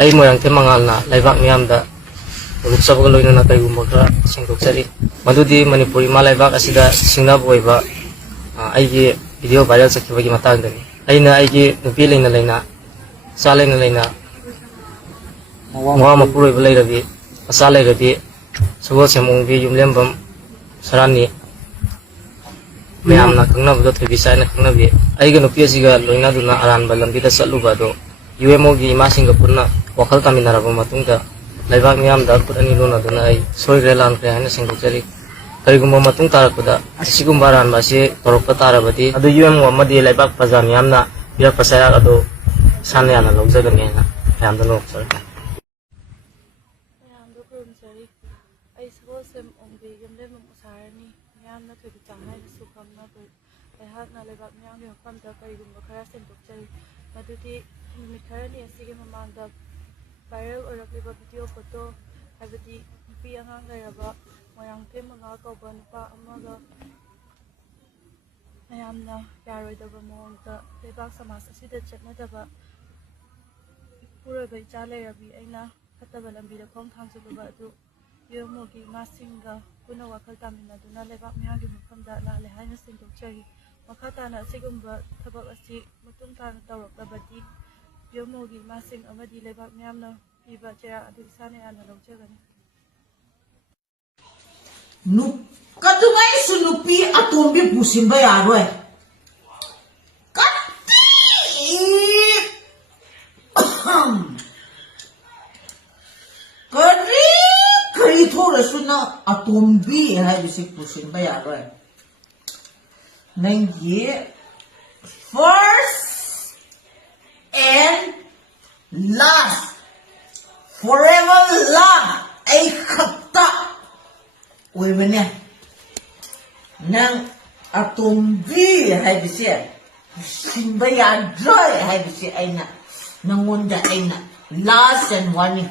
ay Lairaba Mangal na laibak miyamda uluk sabaga loina na kaygumba khara sengdorakkhre madudi Manipuri ma laibak asida singnab oiba aigi video viral sakhibagi matagdani aina aigi nupi leina sa leina mawa mapuroi leirabi asa leirabi sugol semongbi yumlembam Usharani mayamna khangnabdo thoibisai na khangnabi aiga nupi asiga loina duna aranba lambida chatluba do UMO gi imasinga punna wakal taminaraba matungda laibak miyamda khut ani lona duna ai soigre lankre haina sengdorakkhre karigumba matung tarakpada asigumba aranba ase torokpa tarabadi adu UMO amadi laibak praja miyamna birakpa sayak adu sana yana lawjagani haina mayamda noksar ꯃꯌꯥꯝꯗꯣ ꯈꯨꯔꯨꯝꯖꯔꯤ ꯑꯩ ꯁꯒꯣꯜꯁꯦꯝ ꯑꯣꯡꯕꯤ ꯌꯨꯝꯂꯦꯟꯕꯝ ꯎꯁꯥꯔꯥꯅꯤ ꯃꯤꯌꯥꯝꯅ ꯊꯣꯏꯕꯤ ꯆꯥꯡ ꯍꯥꯏꯅꯁꯨ ꯈꯪꯅꯕ ꯑꯩꯍꯥꯛꯅ ꯂꯩꯕꯥꯛ ꯃꯤꯌꯥꯝꯒꯤ ꯃꯐꯝꯗ ꯀꯔꯤꯒꯨꯝꯕ ꯈꯔ ꯁꯦꯡꯗꯣꯛꯆꯔꯤ ꯃꯗꯨꯗꯤ ꯅꯨꯃꯤꯠ ꯈꯔꯅꯤ ꯑꯁꯤꯒꯤ ꯃꯃꯥꯡꯗ ꯚꯥꯏꯔꯦꯜ ꯑꯣꯏꯔꯛꯂꯤꯕ ꯚꯤꯗꯤꯑꯣ ꯐꯣꯇꯣ ꯍꯥꯏꯕꯗꯤ ꯅꯨꯄꯤ ꯑꯉꯥꯡ ꯂꯩꯔꯕ ꯃꯣꯏꯔꯥꯡꯊꯦꯝ ꯃꯉꯥꯜ ꯀꯧꯕ ꯅꯨꯄꯥ ꯑꯃꯒ ꯃꯌꯥꯝꯅ ꯌꯥꯔꯣꯏꯗꯕ ꯃꯑꯣꯡꯗ ꯂꯩꯕꯥꯛ ꯁꯃꯥꯖ ꯑꯁꯤꯗ ꯆꯠꯅꯗꯕ ꯏꯄꯨꯔꯣꯏꯕ ꯏꯆꯥ ꯂꯩꯔꯕꯤ ꯑꯩꯅ ꯐꯠꯇꯕ ꯂꯝꯕꯤꯗ ꯈꯣꯡ ꯊꯥꯡꯖꯤꯜꯂꯨꯕ ꯑꯗꯨ UMOꯒꯤ ꯏꯃꯥꯁꯤꯡꯒ ꯄꯨꯟꯅ ꯋꯥꯈꯜ ꯇꯥꯃꯤꯟꯅꯗꯨꯅ ꯂꯩꯕꯥꯛ ꯃꯤꯌꯥꯝꯒꯤ ꯃꯐꯝꯗ ꯂꯥꯜꯂꯦ ꯍꯥꯏꯅ ꯁꯦꯡꯗꯣꯛꯆꯔꯤ ꯃꯈꯥ ꯇꯥꯅ ꯑꯁꯤꯒꯨꯝꯕ ꯊꯕꯛ ꯑꯁꯤ ꯃꯇꯨꯡ ꯇꯥꯅ ꯇꯧꯔꯛꯂꯕꯗꯤ UMOꯒꯤ ꯏꯃꯥꯁꯤꯡ ꯑꯃꯗꯤ ꯂꯩꯕꯥꯛ ꯃꯤꯌꯥꯝꯅ ꯄꯤꯕ ꯆꯩꯔꯥꯛ ꯑꯗꯨ ꯏꯁꯥꯅ ꯌꯥꯝꯅ ꯂꯧꯖꯒꯅꯤ ꯀꯗꯨꯉꯩꯁꯨ ꯅꯨꯄꯤ ꯑꯇꯣꯝꯕꯤ ꯄꯨꯁꯤꯟꯕ ꯌꯥꯔꯣꯏ ꯀꯔꯤ ꯊꯣꯛꯂꯁꯨ ꯅꯪ ꯑꯇꯣꯝꯕꯤ ꯍꯥꯏꯕꯁꯤ ꯄꯨꯁꯤꯟꯕ ꯌꯥꯔꯣꯏ ꯅꯪꯒꯤ first and last forever love ꯑꯩ ꯈꯛꯇ ꯑꯣꯏꯕꯅꯦ ꯅꯪ ꯑꯇꯣꯝꯕꯤ ꯍꯥꯏꯕꯁꯦ ꯄꯨꯁꯤꯟꯕ ꯌꯥꯗ꯭ꯔꯣꯏ ꯍꯥꯏꯕꯁꯦ ꯑꯩꯅ ꯅꯪꯉꯣꯟꯗ ꯑꯩꯅ last and warning